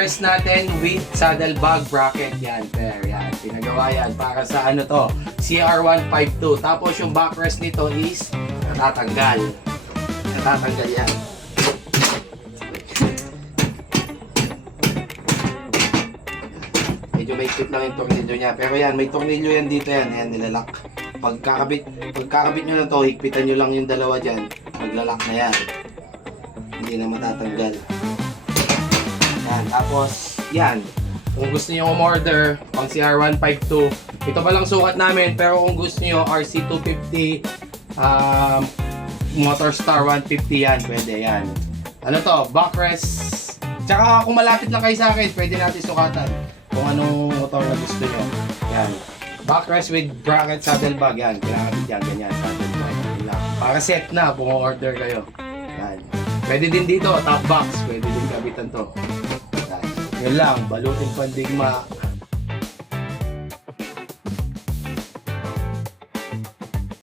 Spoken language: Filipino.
backrest natin with saddlebag bracket. Yan, pair. Yan, pinagawa yan para sa ano to, CR152. Tapos yung backrest nito is natatanggal. Natatanggal yan. Medyo may tip lang yung tornilyo niya. Pero yan, may tornilyo yan dito yan. Ayan, nilalak. Pagkakabit nyo na to, higpitan nyo lang yung dalawa dyan. Maglalak na yan. Hindi na matatanggal. Yan, tapos, yan. Kung gusto nyo umorder, pang CR152, ito pa lang sukat namin. Pero kung gusto nyo, RC250, Motorstar 150 yan. Pwede yan. Ano to, backrest. Tsaka kung malapit lang kayo sa akin, pwede natin sukatan. Kung anong motor na gusto nyo. Yan. Backrest with bracket saddlebag. Yan. Kinakabit yan. Ganyan. Saddlebag. Para set na. Kung order kayo. Yan. Pwede din dito. Top box. Pwede din kabitan to. Yan. Yun lang. Balutin pandigma.